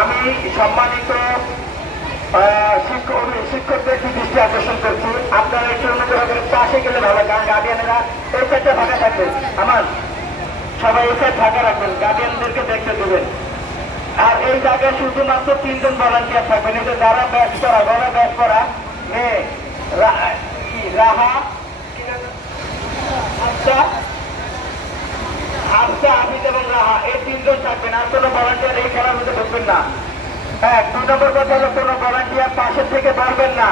আমি সম্মানিত শিক্ষক দৃষ্টি আকর্ষণ করছি। আপনারা একটু অনুগ্রহ করে পাশে গেলে ভালো, কারণ গার্ডিয়ানেরা এই ফাঁকা আমার সবাই এই সাইড ফাঁকা রাখবেন গার্ডিয়ানদেরকে দেখতে দেবেন। আর এই জায়গায় শুধুমাত্র তিনজন ভলান্টিয়ার থাকবেন। যে যারা ব্যাচ করা গলা ব্যাচ করা মেয়ে রাহা? আচ্ছা। আফসা আবিদ এবং রাহা, এই তিনজন থাকবেন। আর কোনো ভলান্টিয়ার এই খেলার ঢুকবেন না। হ্যাঁ দুই নম্বর কথা হলো, কোনো ভলান্টিয়ার পাশের থেকে পারবেন না।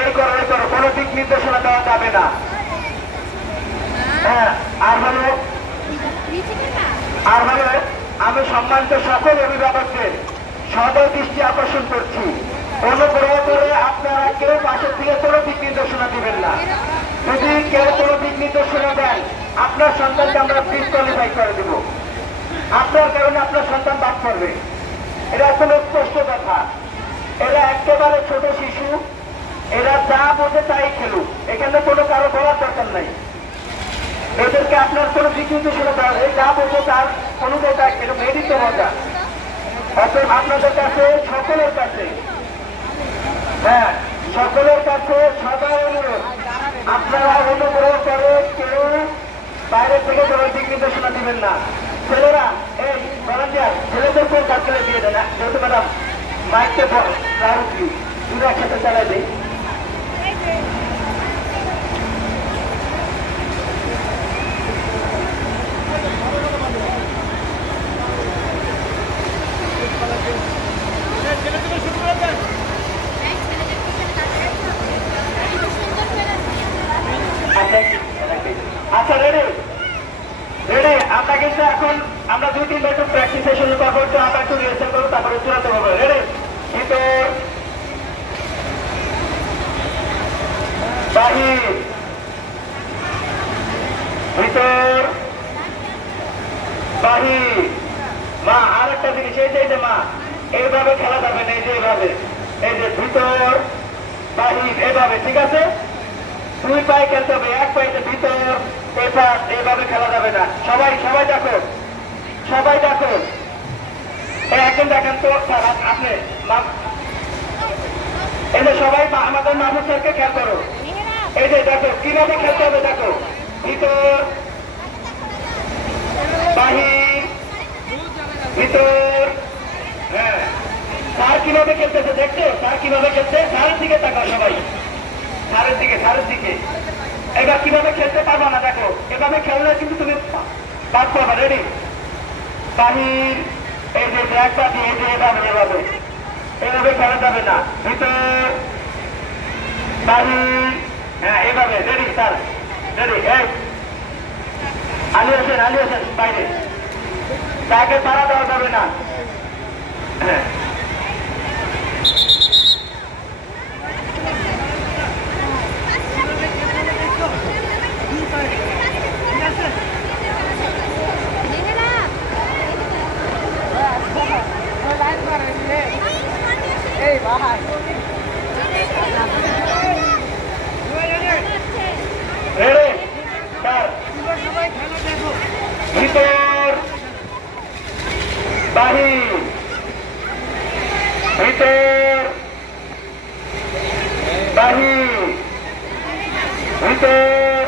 এই করো এই করো কোনো দিক নির্দেশনা দেওয়া যাবে না। হ্যাঁ আর হলো আর হলো, আমি সম্মানিত সকল অভিভাবকদের সদয় দৃষ্টি আকর্ষণ করছি। অনুগ্রহ করে আপনারা কেউ পাশের থেকে কোনো দিক নির্দেশনা দিবেন না। যদি কেউ কোনো দিক নির্দেশনা দেন, আপনার সন্তানকে আমরা ডিসকোয়ালিফাই করে দেব। আপনার কারণে আপনার সন্তান বাদ করবে এটা কোনো স্পষ্ট কথা। এরা একেবারে ছোট শিশু। এরা যা বোঝে তাই খেলুক। এখানে কোনো কারও বলার দরকার নাই। এদেরকে আপনার কোনো নির্দেশনা দেওয়া এই যা বোঝো তার অনুযায়ী তাই খেলুক এরই তো মজা। অতএব আপনাদের কাছে, সকলের কাছে হ্যাঁ সকলের কাছে সদা অনুরোধ। আপনারা অনুগ্রহ করে কেউ বাইরে থেকে কোনো দিক নির্দেশনা দিবেন না। ছেলেরা এই ভলান্টিয়ার ছেলেদেরকে কাজ করে দিয়ে দেন। হ্যাঁ, যেহেতু ম্যাডাম মাইকতে রাহুল দুটো একসাথে চালাই দিই। আচ্ছা রেডি? রেডি মা আর একটা জিনিস, এই যে মা এইভাবে খেলা যাবে না, এই যে এই যে, ভিতর বাহির এইভাবে ঠিক আছে? দুই পায়ে খেলতে হবে, এক পায়ে ভিতর এপাশ এইভাবে খেলা যাবে না। সবাই সবাই দেখো। সবাই দেখো। একজন দেখেন তো আপনি যে সবাই আমাদের মাহমুদ স্যারকে খেয়াল করো। এই যে দেখো, কীভাবে খেলতে হবে দেখো। ভিতর, বাহির, ভিতর। হ্যাঁ। কীভাবে খেলতেছে দেখছ? স্যার কীভাবে খেলছে? স্যারের দিকে তাকাও সবাই। সারের দিকে সারের দিকে। এবার কীভাবে খেলতে পারব না দেখো। এভাবে খেললে কিন্তু তুমি বাদ পাবা রেডি বাহির। এই যে ব্যাগটা দিয়ে এই যে এভাবে। এভাবে এভাবে খেলা যাবে না। ভিতর। বাহির। হ্যাঁ এভাবে। Ready sir. রেডি এই। আলী হোসেন আলী হোসেন, বাইরে। তাকে পাড়া দেওয়া যাবে না। হ্যাঁ এই ভাই রেডি স্যার সবাই খেলা দেখো ভিতর বাহির ভিতর বাহির ভিতর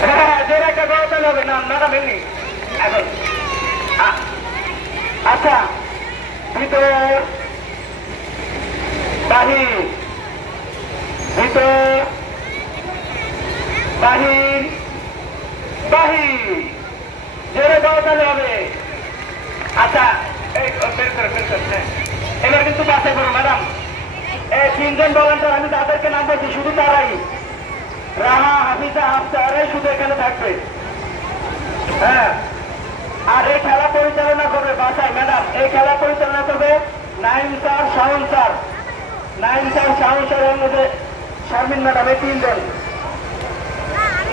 হ্যাঁ আচ্ছা। ভিতর ভিতর জোরে দৌড়াতে হবে আচ্ছা এই ও, বের করে বের করে হ্যাঁ। এবার কিন্তু বাসে করো ম্যাডাম এই তিনজন ভলান্টার আমি নাম শুধু তারাই। রাহা হাফিজা আরে শুধু এখানে থাকবে। হ্যাঁ। আর এই খেলা পরিচালনা করবে বাসায়, ম্যাডাম। এই খেলা পরিচালনা করবে Naim sir Shahun sir. Naim sir Shahun sir, এর মধ্যে শারমিন ম্যাডাম, এই তিনজন।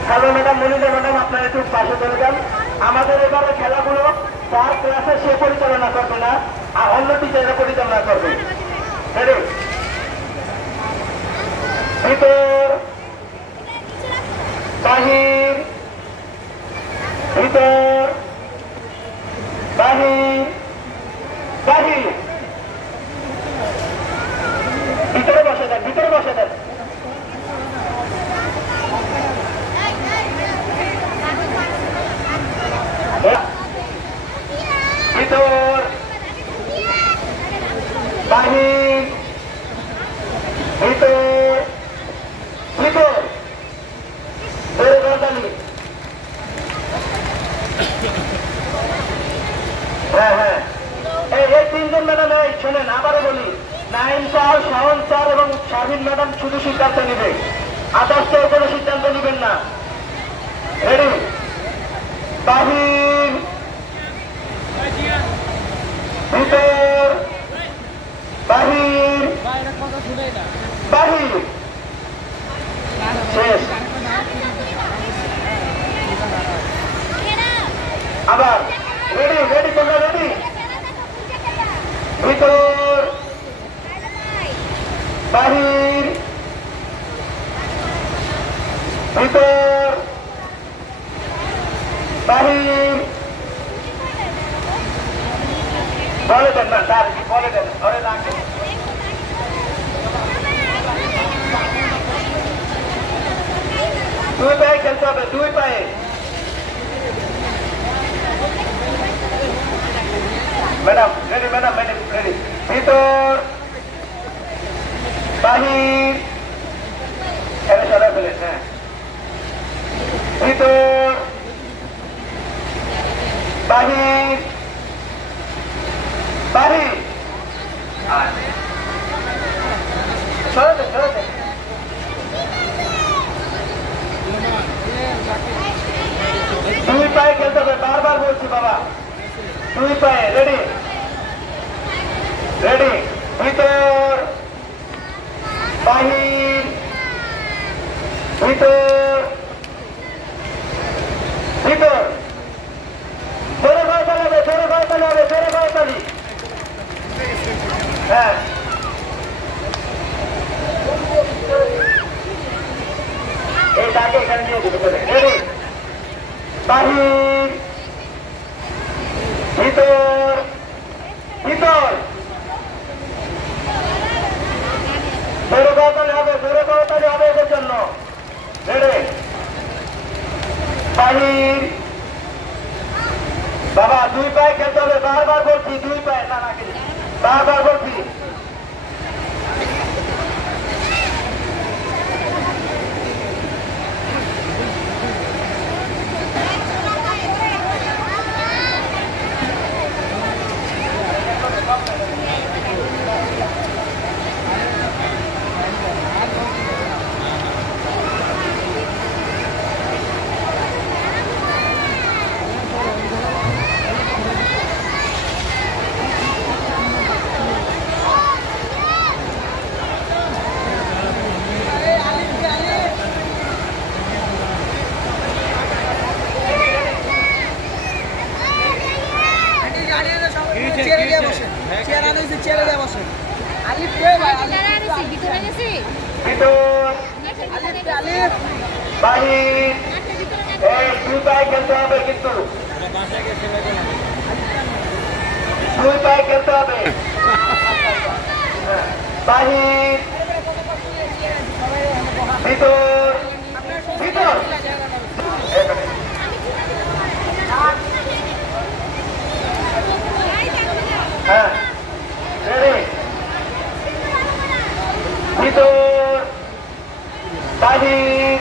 হ্যালো, ম্যাডাম, মনিজা ম্যাডাম, আপনারা একটু পাশে চলে যান। আমাদের এবারে খেলাগুলো তার ক্লাসে সে পরিচালনা করবে না, আর অন্য টিচাররা পরিচালনা করবে। ভিতর। বাহির। ভিতর। বাহির। বাহির। ভিতরে বসে দেন ভিতরে বসে দেন ভিতর বাহির ভিতর ভিতর বেড়ে গরদালি হ্যাঁ হ্যাঁ এই এই তিনজন ম্যাডাম এই শোনেন আবারও বলি নাইম স্যার শাহন স্যার এবং শাহিন ম্যাডাম শুধু সিদ্ধান্ত নেবে আদার্স কেউ কোনো সিদ্ধান্ত নেবেন না রেডি বাহির ভিতর বাহির বাহির শেষ আবার রেডি রেডি তোমরা রেডি ভিতর বাহির ভিতর বাহির বলে দেন না তার বলে দেন ধরে রাখে দুই পায়ে খেলতে হবে দুই পায়ে madam ready madam madam ready ভিতর বাহির। এখানে সরাই ফেলেন হ্যাঁ। ভিতর। বাহির। বাহির। সরে দেন সরে দেন দুই পায়ে খেলতে হবে, বারবার বলছি বাবা। দুই পায়ে রেডি রেডি ভিতর বাহির ভিতর ভিতর জোরে গয়তালি হবে জোরে গয়তালি হবে জোরে গয়তালি হ্যাঁ এই তাকে এখানে নিয়ে যেতে রেডি বাহির ভিতর ভিতর জোরে করতালি হবে জোরে করতালি হবে এদের জন্য রেডি বাহির বাবা দুই পায়ে খেলতে হবে বারবার বলছি দুই পায়ে না না খেলি বারবার বলছি চেয়ারে দিয়ে বসে আনিয়েছে চেয়ারে দিয়ে বসে। আলিফ কে ভাই? আলিফ ভিতর আলিফ আলিফ এই দুই খেলতে হবে কিন্তু। পায়ে খেলতে হবে। হ্যাঁ। বাহির। ভিতর ভিতর এখানে। হ্যাঁ রেডি ভিতর বাহির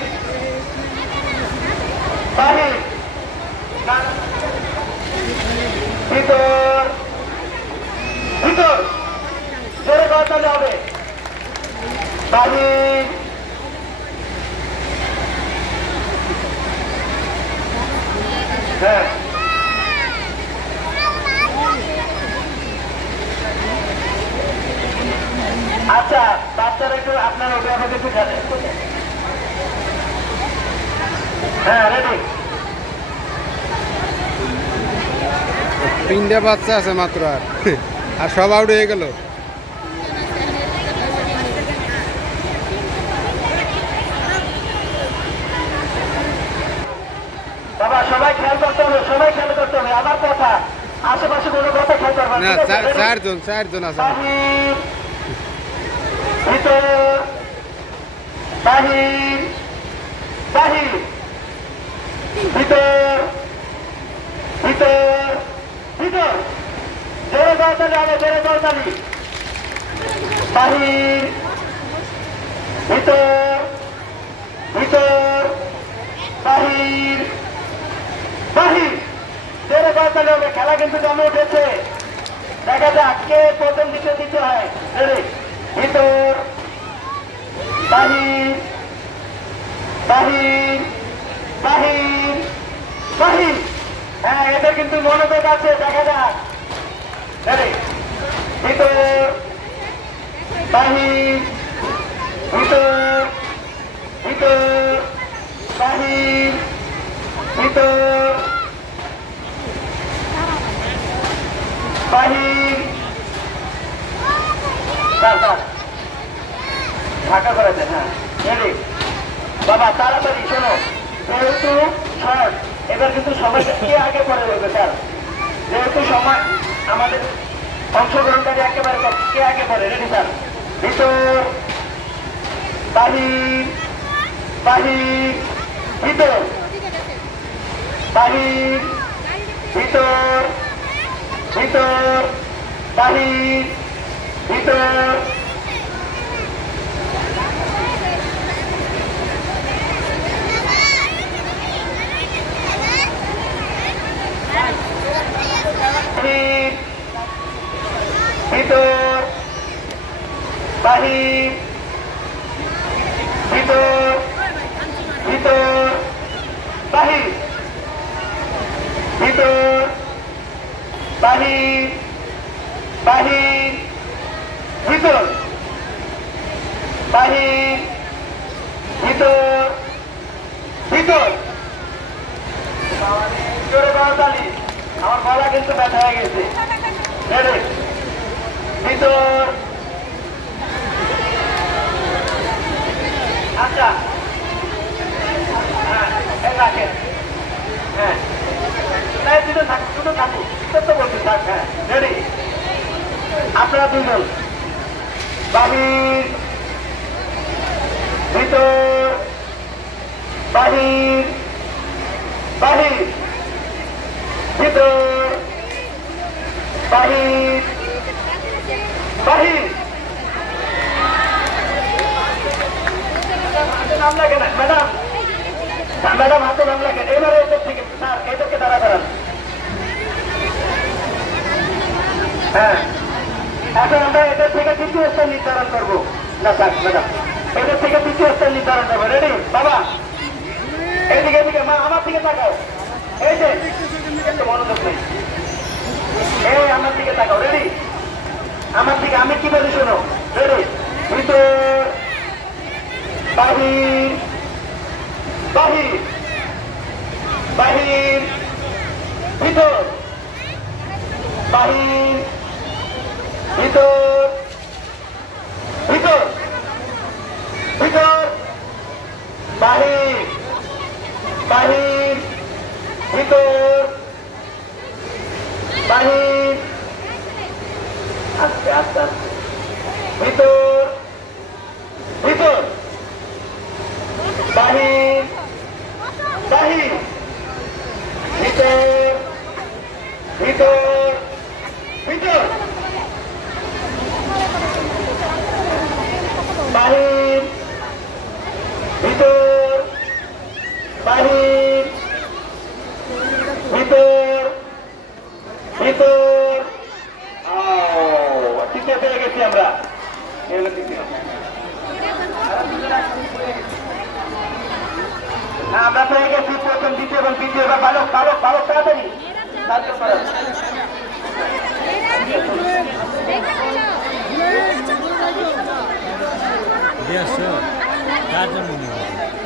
বাহির না, না। ভিতর ভিতর জোরে গতালে হবে বাহির হ্যাঁ। আচ্ছা বাচ্চারা একটু আপনার অভিভাবক একটু হ্যাঁ রেডি তিনটে বাচ্চা আছে মাত্র আর। আর সব আউট হয়ে গেল বাবা সবাই খেয়াল করতে হবে সবাই খেয়াল করতে হবে আমার কথা। আশেপাশে কোনো কথা খেয়াল করবেন না? চার-? চারজন চারজন আছে বাহির। বাহির। বাহির। ভিতর। ভিতর। ভিতর। জোরে দরতালি হবে জোরে দরতালি বাহির। ভিতর ভিতর বাহির বাহির জোরে দরতালি হবে খেলা কিন্তু জমে উঠেছে। দেখা যাক কে প্রথম দিকে দিতে হয়। ভিতর। বাহির। বাহির। বাহির। বাহির। হ্যাঁ এদের কিন্তু মনোযোগ আছে, দেখা যাক। ভিতর। বাহির ভিতর ভিতর বাহির ভিতর বাহির স্যার স্যার ঢাকা করেছেন হ্যাঁ রেডি বাবা তাড়াতাড়ি শোনো যেহেতু শর্ট এবার কিন্তু সময় কে আগে পরে বলবে স্যার যেহেতু সময় আমাদের অংশগ্রহণকারী একেবারে কম। কে আগে পরে রেডি স্যার ভিতর বাহির বাহির ভিতর বাহির ভিতর ভিতর বাহির ভিতর বাহির ভিতর বাহির ভিতর ভিতর বাহির ভিতর। বাহির আমার গলা কিন্তু ব্যথা হয়ে গেছে রেডি ভিতর আচ্ছা হ্যাঁ এই রাখেন হ্যাঁ নাই দুটো থাক দুটো থাকুক তো বলছি থাক হ্যাঁ রেডি আপনারা দুজন বাহির ভিতর বাহির বাহির ভিতর বাহির বাহির নাম লাগে না ম্যাডাম ম্যাডাম হাতে নাম লাগে এবারে এদের থেকে স্যার এদেরকে দাঁড়া দাঁড়ান হ্যাঁ এখন আমরা এদের থেকে তৃতীয় স্থান নির্ধারণ করব না স্যার ম্যাডাম এদের থেকে তৃতীয় স্থান নির্ধারণ করব রেডি বাবা এইদিকে এদিকে, মা, আমার দিকে তাকাও। এই যে মনোযোগ নেই তাকাও রেডি আমার দিকে, আমি কি বলি শোনো? রেডি ভিতর বাহির বাহির বাহির, ভিতর বাহির, ভিতর ভিতর ভিতর, বাহির বাহির, ভিতর, বাহির আস্তে আস্তে আস্তে ভিতর ভিতর বাহির বাহির ভিতর ভিতর ভিতর বাহির ভিতর বাহির ভিতর ভিতর না আমরা পেয়ে গেছি প্রথম দ্বিতীয় এবং তৃতীয় এবার বালক বালক বালক তাড়াতাড়ি Yes, sir. That's a money.